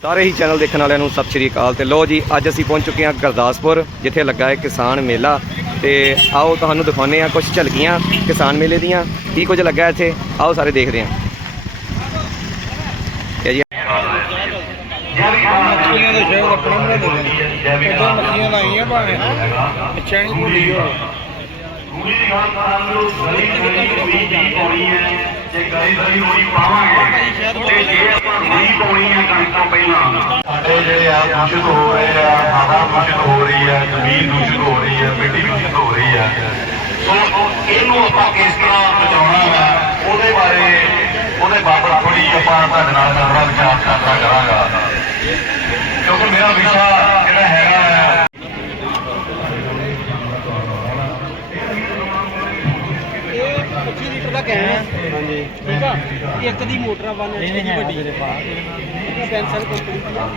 ਸਾਰੇ ਹੀ ਚੈਨਲ ਦੇਖਣ ਵਾਲਿਆਂ ਨੂੰ ਸਤਿ ਸ਼੍ਰੀ ਅਕਾਲ ਤੇ ਲੋ ਜੀ, ਅੱਜ ਅਸੀਂ ਪਹੁੰਚ ਚੁੱਕੇ ਹਾਂ ਗੁਰਦਾਸਪੁਰ, ਜਿੱਥੇ ਲੱਗਾ ਹੈ ਕਿਸਾਨ ਮੇਲਾ। ਤੇ ਆਓ ਤੁਹਾਨੂੰ ਦਿਖਾਉਂਦੇ ਹਾਂ ਕੁਝ ਝਲਕੀਆਂ ਕਿਸਾਨ ਮੇਲੇ ਦੀਆਂ। ਕੀ ਕੁਝ ਲੱਗਾ ਇੱਥੇ? ਆਓ ਸਾਰੇ ਦੇਖਦੇ ਹਾਂ। ਤੇ ਜੀ ਮੱਖੀਆਂ ਦੇ ਸ਼ਹਿਰ ਆਪਣਾ ਬਣਾ ਦੇ ਇੱਧਰ ਮੱਖੀਆਂ ਲਾਈਆਂ ਭਾਵੇਂ ਪਿੱਛੇ ਨਹੀਂ ਭੁੱਲੀ ਹੋ ਪੂਰੀ ਗੱਲ ਸਾਨੂੰ ਗਲੀ ਗਲੀ ਵੀ ਜੀ ਹੈ। ਜੇ ਗਲੀ ਗਲੀ ਹੋਈ ਪਾਵਾਂਗੇ, ਤੇ ਜੇ ਆਪਾਂ ਨਹੀਂ ਪਾਉਣੀ ਹੈ ਕਣਕ ਤੋਂ ਪਹਿਲਾਂ, ਸਾਡੇ ਜਿਹੜੇ ਆ ਦੂਸ਼ਿਤ ਹੋ ਰਹੇ ਆ ਹਵਾ ਦੂਸ਼ਿਤ ਹੋ ਰਹੀ ਹੈ ਜ਼ਮੀਨ ਦੂਸ਼ਿਤ ਹੋ ਰਹੀ ਹੈ ਮਿੱਟੀ ਦੂਸ਼ਿਤ ਹੋ ਰਹੀ ਹੈ ਸੋ ਇਹਨੂੰ ਆਪਾਂ ਕਿਸ ਤਰ੍ਹਾਂ ਬਚਾਉਣਾ ਹੈ ਉਹਦੇ ਬਾਰੇ, ਉਹਦੇ ਬਾਬਤ ਥੋੜੀ ਆਪਾਂ ਤੁਹਾਡੇ ਨਾਲ ਚਰਚਾ ਵਿਚਾਰ ਚਰਚਾ ਕਰਾਂਗਾ। ਕਿਉਂਕਿ ਮੇਰਾ ਵਿਸ਼ਾ ਜਿਹੜਾ ਹੈਗਾ ਹੈ ਇਹ 25 ਲੀਟਰ ਦਾ ਕੈਨ ਹੈ। ਹਾਂਜੀ। ਠੀਕ ਆ? ਇੱਕ ਦੀ ਮੋਟਰ ਬਣ ਐਚਪੀ ਦੀ ਵੱਡੀ। ਮੇਰੇ ਪਾਸ ਸੈਂਸਰ ਕੰਪਨੀ ਦੀ ਆ।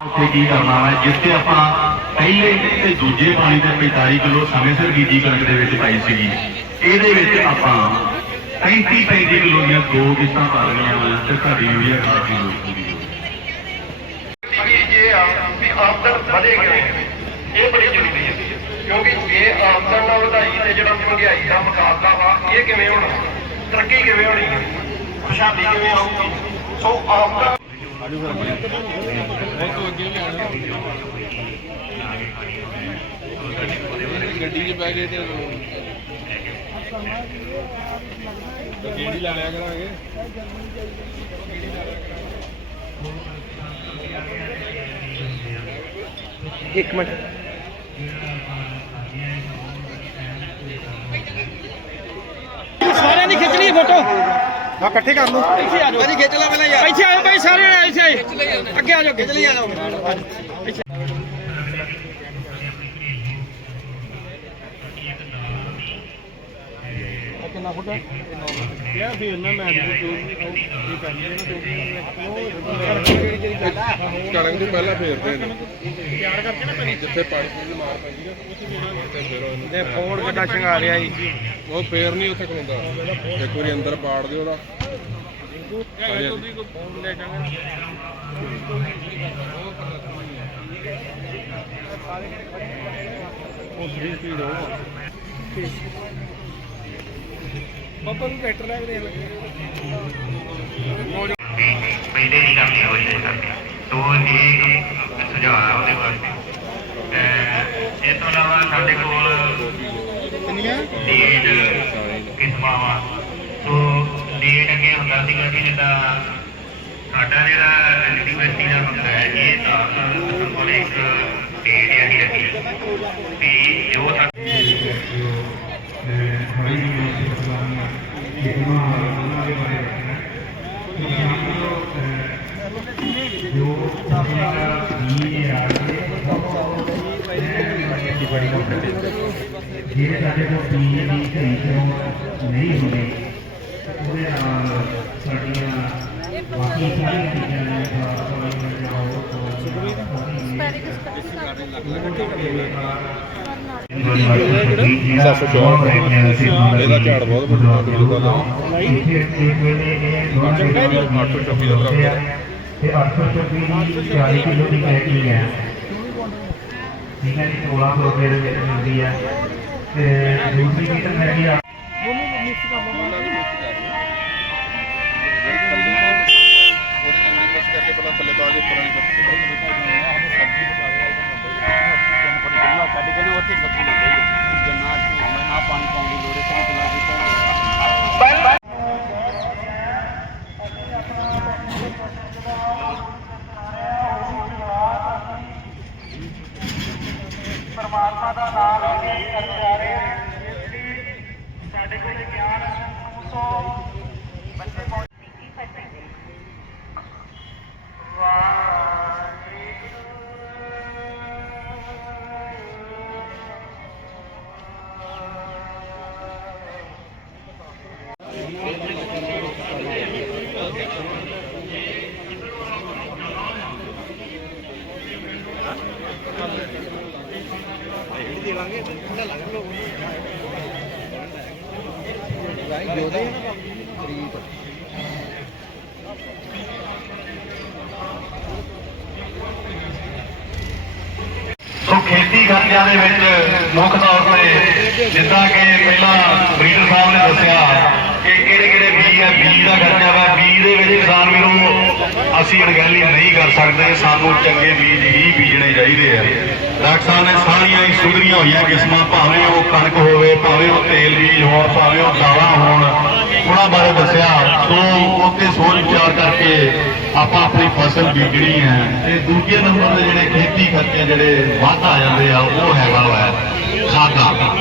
ਉੱਥੇ ਕੀ ਕਰਨਾ ਹੈ ਤੇ ਆਪਾਂ ਪਹਿਲੇ ਤੇ ਦੂਜੇ ਪਾਣੀ ਦੇ 45 ਕਿਲੋ ਸਮੇਂ ਸਿਰ ਬੀਜੀ ਕਣਕ ਦੇ ਵਿੱਚ ਪਾਈ ਸੀਗੀ। ਇਹਦੇ ਵਿੱਚ ਆਪਾਂ 35 35 ਕਿਲੋ ਦੀਆਂ ਦੋ ਕਿਸ਼ਤਾਂ ਪਾ ਲਈਆਂ ਵਾ ਤੇ ਸਾਡੀ ਯੂਰੀਆ ਖਾਦ ਦੀ ਲੋੜ ਪੂਰੀ ਜੇ ਆ ਵੀ ਆਮਦਨ ਵਧੇਗੀ ਇਹ ਬੜੀ ਜ਼ਰੂਰੀ ਹੈ, ਕਿਉਂਕਿ ਜੇ ਆਮਦਨ ਨਾਲ ਵਧਾਈ ਤੇ ਜਿਹੜਾ ਮਹਿੰਗਾਈ ਦਾ ਮੁਕਾਬਲਾ ਵਾ, ਇਹ ਕਿਵੇਂ ਹੋਣਾ? ਤਰੱਕੀ ਕਿਵੇਂ ਹੋਣੀ? ਹੈ ਖੁਸ਼ਹਾਲੀ ਕਿਵੇਂ ਆਊਗੀ? ਸੋ ਆਮਦਨ ਗੱਡੀ 'ਚ ਬੈ ਗਏ ਤੇ ਗੱਡੀ ਲੈ ਲਿਆ ਕਰਾਂਗੇ। ਇੱਕ ਮਿੰਟ। ਸਾਰਿਆਂ ਦੀ ਖਿੱਚਣੀ ਫੋਟੋ। ਆ ਇਕੱਠੇ ਕਰ ਲਓ। ਇੱਥੇ ਆ ਜਾਓ। ਭਾਜੀ ਖਿੱਚ ਲੈ ਪਹਿਲਾਂ ਯਾਰ ਇੱਥੇ ਆਓ ਭਾਈ ਸਾਰੇ ਜਣੇ ਇੱਥੇ। ਅੱਗੇ ਆ ਜਾਓ ਖਿੱਚ ਲਈ ਆ ਜਾਓ। ਕਿੰਨਾ ਫੁੱਟ ਯਾਰ ਵੀ ਇਹਨਾਂ ਮੈਂ ਇਹ ਕਰਨੀ ਕਣਕ ਨੂੰ ਪਹਿਲਾਂ ਫੇਰਦੇ ਨੇ। ਤਿਆਰ ਕਰਕੇ ਨਾ ਪਹਿਲਾਂ ਜਿੱਥੇ ਪਾਣੀ ਪੂਣੀ ਮਾਰ ਪੈਂਦੀ ਆ ਉੱਥੇ ਫਿਰ। ਉਹਨੂੰ ਦੇ ਫੋੜ ਕਿੱਡਾ ਸ਼ਿੰਗਾਰਿਆ ਜੀ? ਉਹ ਫੇਰ ਨਹੀਂ ਉੱਥੇ ਖਲੋਂਦਾ। ਇੱਕ ਵਾਰੀ ਅੰਦਰ ਪਾੜ ਦਿਓ ਉਹਦਾ। ਲੈ ਜਾਵਾਂਗੇ ਉਹ ਥਰੀ ਸਪੀਡ ਹੋ ਬਾਬਾ ਨੂੰ ਟਰੈਕਟਰ ਲੈ ਕੇ ਦੇਖ ਲੱਗੇ ਪਹਿਲੇ ਨਹੀਂ ਕਰਦੇ ਹੋ ਜਿਹੜੇ ਕਰਦੇ ਤੋ ਇਹ ਸੁਝਾਅ ਉਹਦੇ ਵਾਸਤੇ ਇਹ ਤੋਂ ਇਲਾਵਾ ਸਾਡੇ ਕੋਲ ਕਿੰਨੀਆਂ? ਡੇਟ ਕਿਸਮਾਂ ਵਾ ਸੋ ਡੇਟ ਅੱਗੇ ਹੁੰਦਾ ਸੀਗਾ ਕਿ ਜਿੱਦਾਂ ਸਾਡਾ ਜਿਹੜਾ ਯੂਨੀਵਰਸਿਟੀ ਦਾ ਹੁੰਦਾ ਹੈ ਇਹ ਤਾਂ ਕੋਲ ਇੱਕ ਡੇਟ ਹੈ ਹੀ ਰੱਖੀ ਤੇ ਜੋ ਸਾ- ਜਿਹੜੇ ਸਾਡੇ ਕੋਲ ਪੀਏ ਦੀ ਸਹੀ ਤਰ੍ਹਾਂ ਨਹੀਂ ਹੁੰਦੀ ਉਹਦੇ ਨਾਲ ਸਾਡੀਆਂ ਬਾਕੀ ਸਾਰੀਆਂ ਚੀਜ਼ਾਂ ਨੇ ਇਹਦਾ ਝਾੜ ਬਹੁਤ ਵੱਡਾ ਮਿਲੂਗਾ ਤਾਂ ਚੰਗਾ ਵੀ 826 ਦਾ ਬਰਾਬਰ ਤੇ 826 ਦੀ 40 ਕਿਲੋ ਦੀ ਪੈਕਿੰਗ ਹੈ ਠੀਕ ਹੈ 1600 ਰੁਪਏ ਦੇ ਵਿੱਚ ਮਿਲਦੀ ਹੈ ਤੇ ਦੂਸਰੀ ਮੀਟਰ ਹੈਗੀ ਆ ਉਹਦੀ ਇੰਗਲਿਸ਼ ਮਿਕਸ ਕਰਕੇ ਪਹਿਲਾਂ ਥੱਲੇ ਪਾ ਕੇ ਉੱਪਰ ਵਾਲੀ ਸੋ ਖੇਤੀ ਖੰਡਿਆਂ ਦੇ ਵਿੱਚ ਮੁੱਖ ਤੌਰ ਤੇ ਜਿੱਦਾਂ ਕਿ ਪਹਿਲਾਂ ਬ੍ਰੀਡਰ ਸਾਹਿਬ ਨੇ ਦੱਸਿਆ ਕਿ ਕਿਹੜੇ ਕਿਹੜੇ ਬੀਜ ਹੈ ਬੀਜ ਦਾ ਖਰਚਾ ਵਾ ਬੀਜ ਦੇ ਵਿੱਚ ਕਿਸਾਨ ਵੀਰੋ ਅਸੀਂ ਅਣਗਹਿਲੀ ਨਹੀਂ ਕਰ ਸਕਦੇ ਸਾਨੂੰ ਚੰਗੇ ਬੀਜ ਹੀ ਬੀਜ ਬੀਜਣੇ ਚਾਹੀਦੇ ਆ। ਡਾਕਟਰ ਸਾਹਿਬ ਨੇ ਸਾਰੀਆਂ ਹੀ ਸੁਧਰੀਆਂ ਹੋਈਆਂ ਕਿਸਮਾਂ, ਭਾਵੇਂ ਉਹ ਕਣਕ ਹੋਵੇ, ਭਾਵੇਂ ਉਹ ਤੇਲ ਬੀਜ ਹੋਣ, ਭਾਵੇਂ ਉਹ ਦਾਲਾਂ ਹੋਣ। ਉਹਨਾਂ ਬਾਰੇ ਦੱਸਿਆ, ਸੋ ਉੱਤੇ ਸੋਚ ਵਿਚਾਰ ਕਰਕੇ ਆਪਾਂ ਆਪਣੀ ਫਸਲ ਬੀਜਣੀ ਹੈ। ਤੇ ਦੂਜੇ ਨੰਬਰ ਦੇ ਜਿਹੜੇ ਖੇਤੀ ਖਰਚੇ ਜਿਹੜੇ ਵੱਧ ਆ ਜਾਂਦੇ ਆ, ਉਹ ਹੈਗਾ ਵਾ ਖਾਦਾ